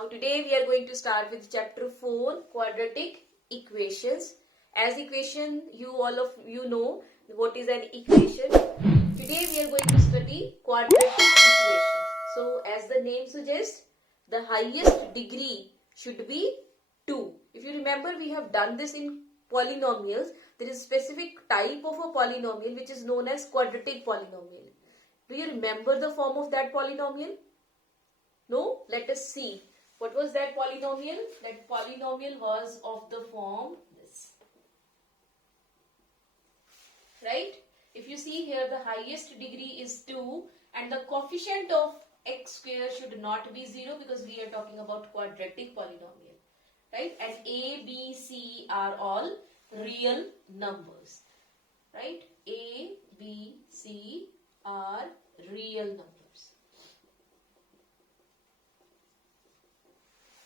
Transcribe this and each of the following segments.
Now today we are going to start with chapter 4, Quadratic Equations. As equation, all of you know what is an equation. Today we are going to study quadratic equations. So as the name suggests, the highest degree should be 2. If you remember, we have done this in polynomials. There is a specific type of a polynomial which is known as quadratic polynomial. Do you remember the form of that polynomial? No? Let us see. What was that polynomial? That polynomial was of the form this. Right? If you see here, the highest degree is 2 and the coefficient of x square should not be 0 because we are talking about quadratic polynomial. Right? And a, b, c are all real numbers. Right? A, b, c are real numbers.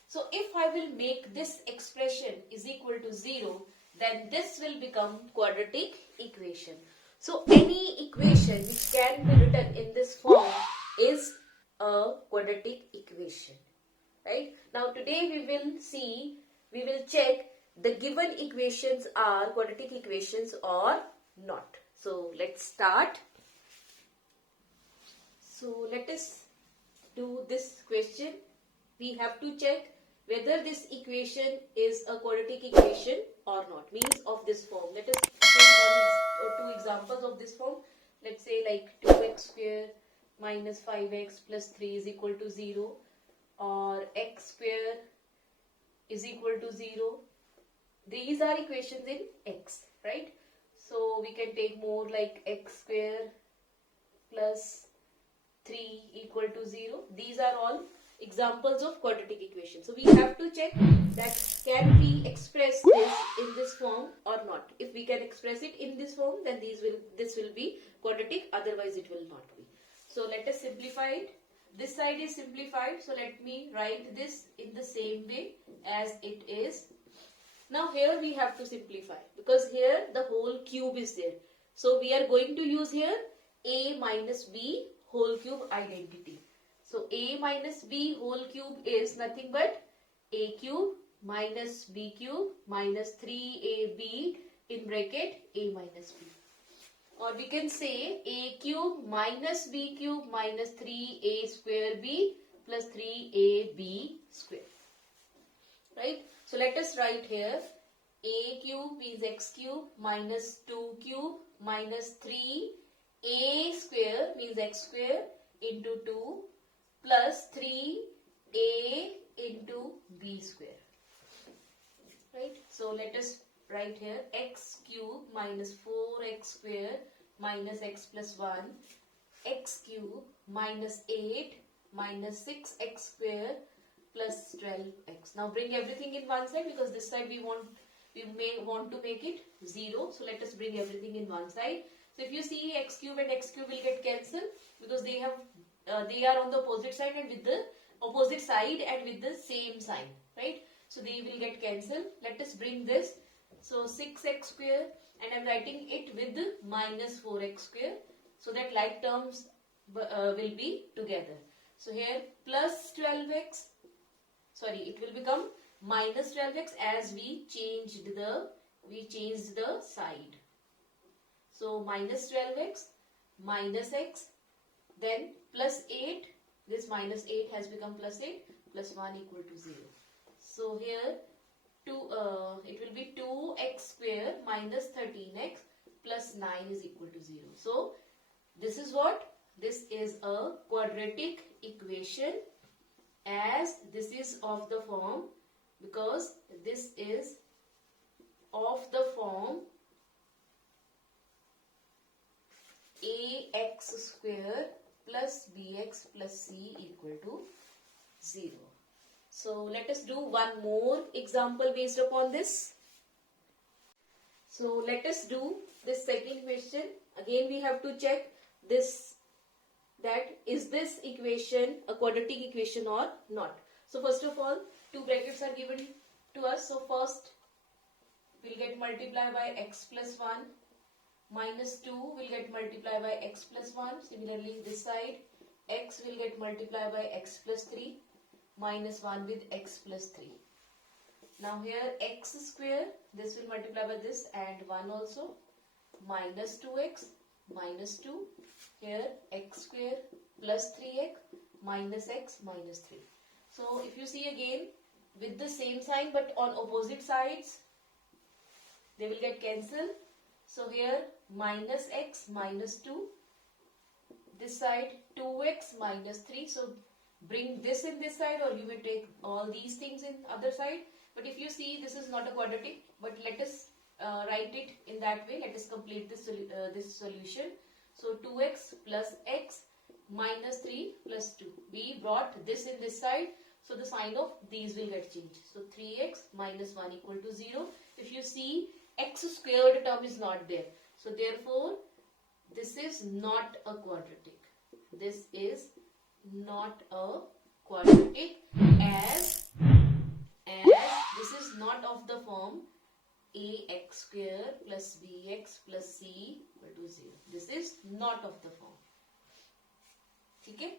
So if I will make this expression is equal to 0, then this will become quadratic equation. So any equation which can be written in this form is a quadratic equation. Right? Now today we will check the given equations are quadratic equations or not. So let's start. So let us do this question. We have to check whether this equation is a quadratic equation or not, means of this form. Let us take one or two examples of this form. Let's say like 2x square minus 5x plus 3 is equal to 0, or x square is equal to 0. These are equations in x, right? So we can take more like x square plus 3 equal to 0. These are all examples of quadratic equation. So we have to check that can we express this in this form or not. If we can express it in this form, then this will be quadratic, otherwise it will not be. So let us simplify it. This side is simplified, so let me write this in the same way as it is. Now here we have to simplify because here the whole cube is there. So we are going to use here a minus b whole cube identity. So a minus b whole cube is nothing but a cube minus b cube minus 3ab in bracket a minus b. Or we can say a cube minus b cube minus 3a square b plus 3ab square. Right? So let us write here a cube is x cube minus 2 cube minus 3a square means x square into 2 plus 3a into b square. Right? So let us write here x cube minus 4x square minus x plus 1, x cube minus 8 minus 6x square plus 12x. Now bring everything in one side because this side we may want to make it 0. So let us bring everything in one side. So if you see x cube and x cube will get cancelled because they are on the opposite side and with the opposite side and with the same sign, right? So they will get cancelled. Let us bring this. So 6x square, and I am writing it with minus 4x square so that like terms will be together. So here plus 12x, sorry, it will become minus 12x as we changed the side. So minus 12x minus x, then plus 8, this minus 8 has become plus 8, plus 1 equal to 0. So here it will be 2x square minus 13x plus 9 is equal to 0. So this is what? This is a quadratic equation as this is of the form, because this is of the form ax square plus bx plus c equal to 0. So let us do one more example based upon this. So let us do this second question. Again we have to check this, that is this equation a quadratic equation or not. So first of all, two brackets are given to us. So first we'll get multiplied by x plus 1 minus 2 will get multiplied by x plus 1. Similarly this side x will get multiplied by x plus 3 minus 1 with x plus 3. Now here x square, this will multiply by this and 1 also, minus 2x minus 2. Here x square plus 3x minus x minus 3. So if you see again with the same sign but on opposite sides, they will get cancelled. So here minus x minus 2, this side 2x minus 3. So bring this in this side, or you may take all these things in other side. But if you see, this is not a quadratic, but let us write it in that way. Let us complete this solution. So 2x plus x minus 3 plus 2. We brought this in this side, so the sign of these will get changed. So 3x minus 1 equal to 0. If you see, x squared term is not there. So therefore, this is not a quadratic. This is not a quadratic as this is not of the form ax square plus bx plus c equal to 0. This is not of the form. Okay?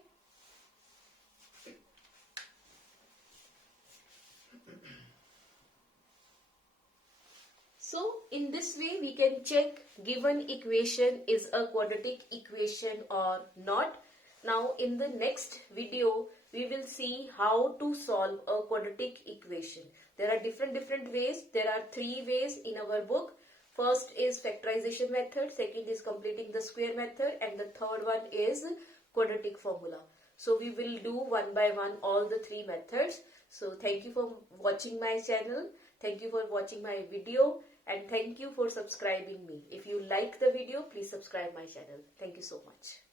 So in this way we can check given equation is a quadratic equation or not. Now in the next video we will see how to solve a quadratic equation. There are different ways. There are 3 ways in our book. First is factorization method, second is completing the square method, and the third one is quadratic formula. So we will do one by one all the 3 methods. So thank you for watching my channel. Thank you for watching my video, and thank you for subscribing me. If you like the video, please subscribe my channel. Thank you so much.